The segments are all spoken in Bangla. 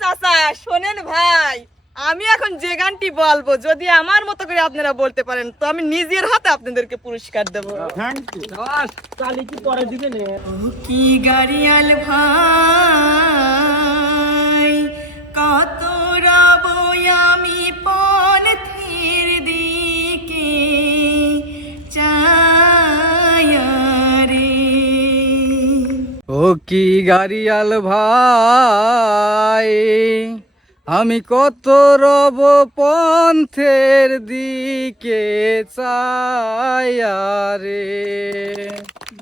চাচা শোনেন ভাই আমি এখন যে গানটি বলব যদি আমার মতো করে আপনারা বলতে পারেন তো আমি নিজের হাতে আপনাদেরকে পুরস্কার দেবো। কি গাড়িয়াল ভাই কত রব আমি? কি গারিয়াল ভাই? আমি কত রব পন্থের দিকে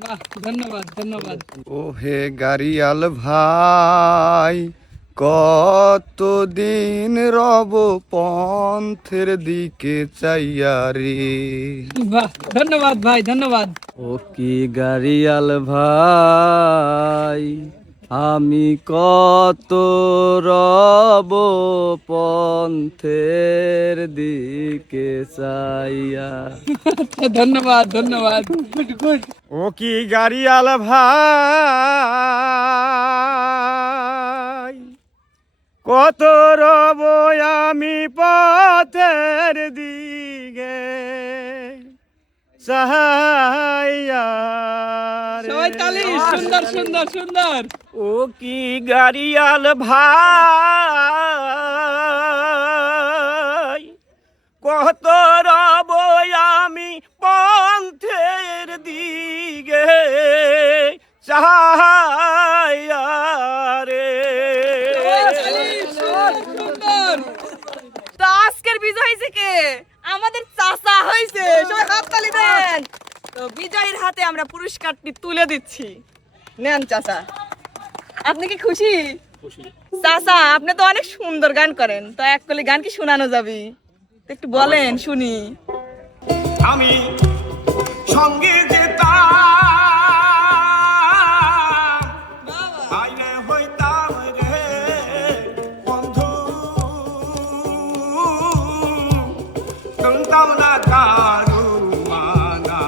বাহ ধন্যবাদ ধন্যবাদ। ও হে গারিয়াল ভাই কত দিন রব পন্থের দিকে চাইয়া রে? বাহ ধন্যবাদ ভাই ধন্যবাদ। ও কি গাড়িয়াল ভাই আমি কত রব পন্থের দিকে চাইয়া। ধন্যবাদ ধন্যবাদ। ও কি গাড়িয়াল ভাই কত রব আমি পথের দিগে। সুন্দর সুন্দর সুন্দর ও কি গাড়িয়াল ভাই বিজয় হয়েছে কে আমাদের চাচা হয়েছে। সবাই হাততালি দেন। তো বিজয়ের হাতে আমরা পুরস্কারটি তুলে দিচ্ছি। নেন চাচা। আপনি কি খুশি? চাচা আপনি তো অনেক সুন্দর গান করেন। তো এক কলি গান কি শোনানো যাবে? একটু বলেন শুনি। আমি সঙ্গে কারু মানা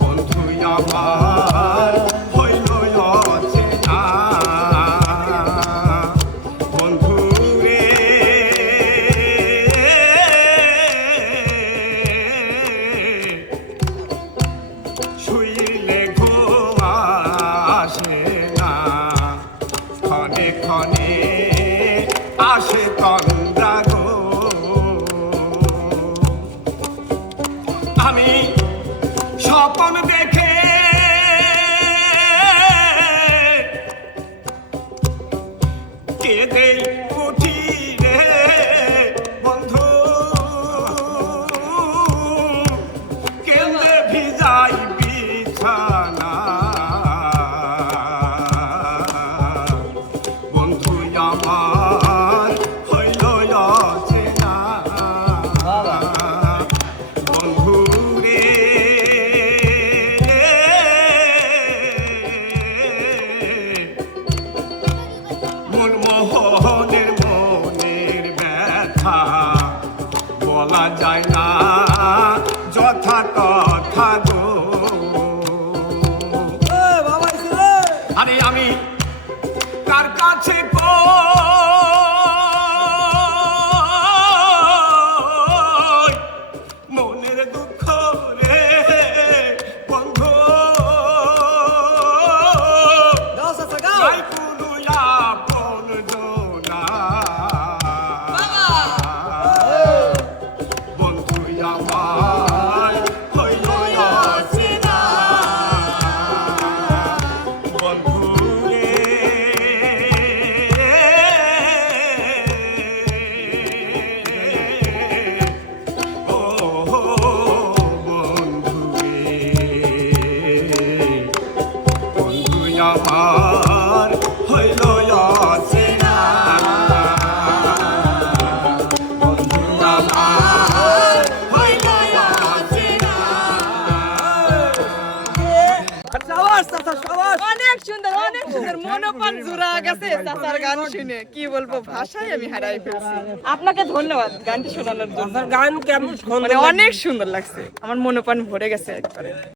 বন্ধু আমার হইল বন্ধু রে শুইলে ঘুম না ক্ষণে ক্ষণে আসে স্বপন দেখে মনে আমার হইল অচেনা বন্ধু আমার হইল অচেনা অনেক সুন্দর অনেক সুন্দর। মনোপান জোড়া গেছে চাচার গান শুনে। কি বলব ভাষায় আমি হারাই ফেলছি। আপনাকে ধন্যবাদ গানটি শোনানোর জন্য। গান কেমন মানে অনেক সুন্দর লাগছে। আমার মনোপান ভরে গেছে একবারে।